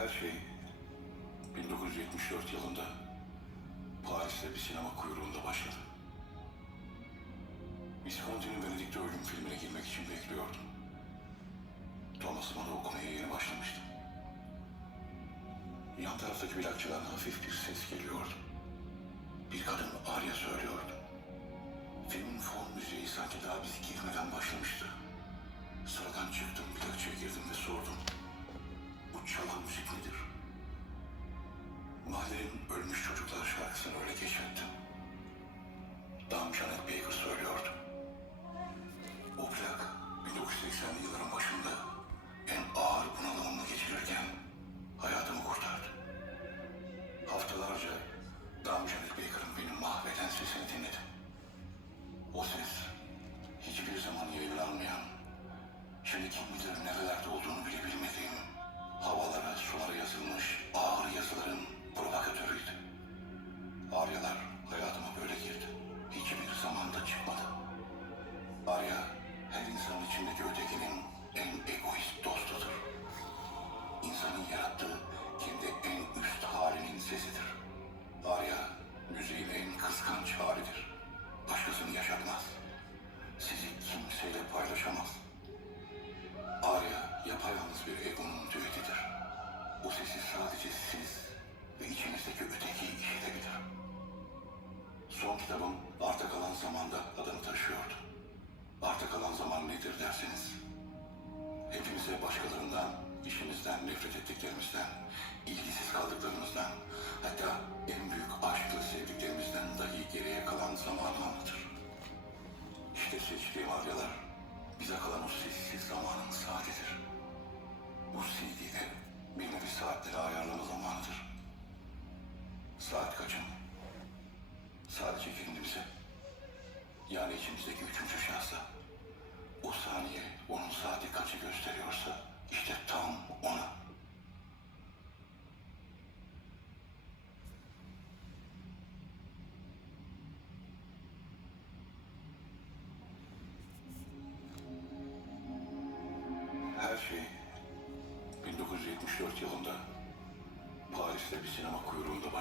Her şey 1974 yılında Paris'te bir sinema kuyruğunda başladı. Visconti'nin Venedik'te Ölüm filmine girmek için bekliyordum. Thomas Mann'ı okumaya yeni başlamıştım. Yan taraftaki plakçıdan hafif bir ses geliyordu. Bir kadın arya söylüyordu. Filmin fon müziği sanki daha biz girmeden başlamıştı. Sıradan çıktım, plakçıya girdim ve sordum. Bu çalan müzik nedir? Mahallenin Ölmüş Çocuklar şarkısını öyle keşfettim. Dame Janet Baker söylüyordu. O plak 1980'li yılların başında en ağır bunalımını geçirirken hayatımı kurtardı. Haftalarca Dame Janet Baker'ın beni mahveden sesini dinledim. O ses hiçbir zaman yayınlanmayan, şimdi kim bilir nerelerde olduğunu bile bilmediğim, havalara, sulara yazılmış ağır yazıların provokatörüydü. Aryalar hayatıma böyle girdi. Hiçbir zamanda çıkmadı. Arya, her insanın içindeki ötekinin en egoist dostudur. İnsanın yarattığı kendi en üst halinin sesidir. Arya, müziğin en kıskanç halidir. Başkasını yaşatmaz. Sizi kimseyle paylaşamaz. Arya, yapayalnız bir egonun düetidir. O sesi sadece siz ve içinizdeki ötekiyi işitebilir. Son kitabım Arta Kalan Zaman'da adını taşıyordu. Arta kalan zaman nedir derseniz, hepimize başkalarından, işimizden, nefret ettiklerimizden, ilgisiz kaldıklarımızdan, hatta en büyük aşkla sevdiklerimizden dahi geriye kalan zamanı anlatır. İşte seçtiğim aryalar, bize kalan o sessiz zamanın saatidir. Bu CD'de bir nevi saatleri ayarlama zamanıdır. Saat kaçın? Sadece kendimize, yani içimizdeki üçüncü şahsa, o saniye onun saati kaçı gösteriyorsa işte tam ona. Her şey 1974 yılında Paris'te bir sinema kuyruğunda başladı.